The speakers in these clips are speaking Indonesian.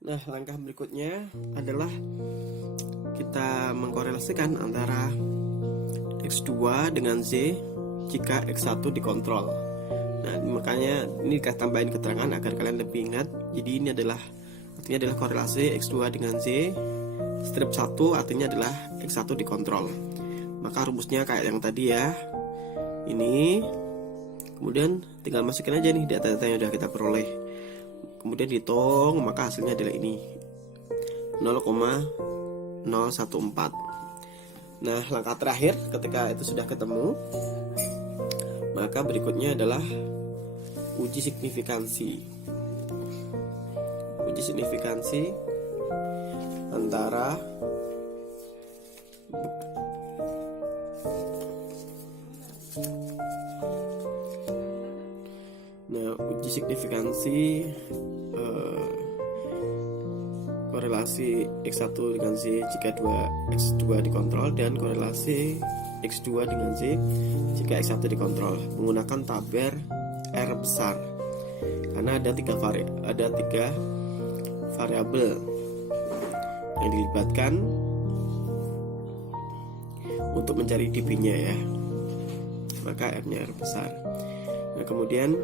Nah, langkah berikutnya adalah kita mengkorelasikan antara X2 dengan Z jika X1 dikontrol. Nah, makanya ini kita tambahin keterangan agar kalian lebih ingat. Jadi ini artinya adalah korelasi X2 dengan Z. Strip 1 artinya adalah X1 dikontrol. Maka rumusnya kayak yang tadi ya. Ini kemudian tinggal masukin aja nih data-data yang sudah kita peroleh. Kemudian dihitung, maka hasilnya adalah ini 0,014. Nah, langkah terakhir ketika itu sudah ketemu, maka berikutnya adalah uji signifikansi. Uji signifikansi antara uji signifikansi korelasi X1 dengan Z jika X2 dikontrol, dan korelasi X2 dengan Z jika X1 dikontrol menggunakan tabel R besar, karena ada tiga variabel yang dilibatkan untuk mencari dB-nya ya, maka R-nya R besar. Nah, kemudian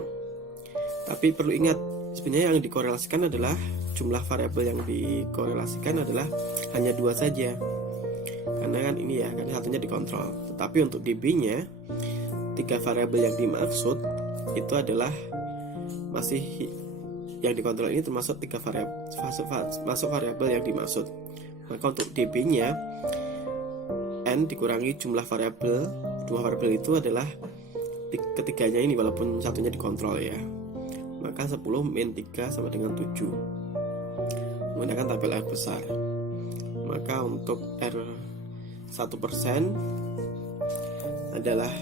tapi perlu ingat, sebenarnya yang dikorelasikan adalah jumlah variabel yang dikorelasikan adalah hanya 2 saja, karena kan ini ya, kan satunya dikontrol. Tetapi untuk dB-nya 3 variabel yang dimaksud itu adalah masih yang dikontrol ini termasuk 3 variabel yang dimaksud. Maka untuk dB-nya n dikurangi jumlah variabel, 2 variabel itu adalah ketiganya ini walaupun satunya dikontrol ya. Maka 10 min 3 sama dengan 7 menggunakan tabel R besar. Maka untuk R 1% adalah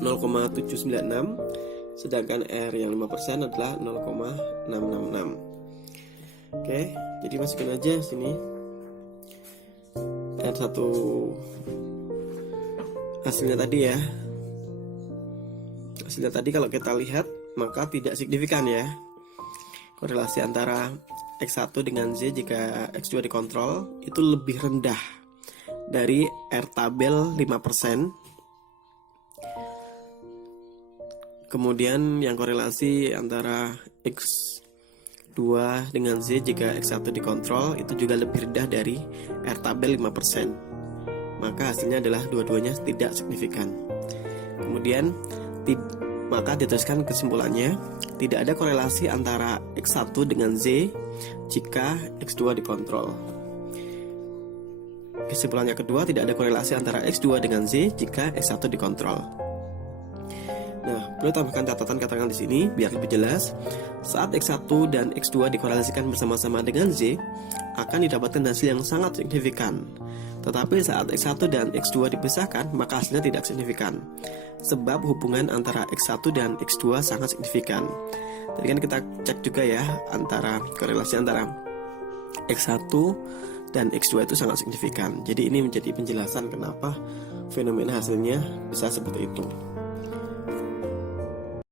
0,796, sedangkan R yang 5% adalah 0,666. Oke, jadi masukin aja sini R1 hasilnya tadi ya. Hasilnya tadi kalau kita lihat maka tidak signifikan ya. Korelasi antara X1 dengan Z jika X2 dikontrol itu lebih rendah dari R tabel 5%. Kemudian yang korelasi antara X2 dengan Z jika X1 dikontrol itu juga lebih rendah dari R tabel 5%. Maka hasilnya adalah dua-duanya tidak signifikan. Kemudian maka diteruskan kesimpulannya, tidak ada korelasi antara X1 dengan Z jika X2 dikontrol. Kesimpulannya kedua, tidak ada korelasi antara X2 dengan Z jika X1 dikontrol. Nah, perlu tambahkan catatan keterangan di sini biar lebih jelas. Saat X1 dan X2 dikorelasikan bersama-sama dengan Z, akan didapatkan hasil yang sangat signifikan. Tetapi saat X1 dan X2 dipisahkan, maka hasilnya tidak signifikan. Sebab hubungan antara X1 dan X2 sangat signifikan. Tadi kan kita cek juga ya, antara korelasi antara X1 dan X2 itu sangat signifikan. Jadi ini menjadi penjelasan kenapa fenomena hasilnya bisa seperti itu.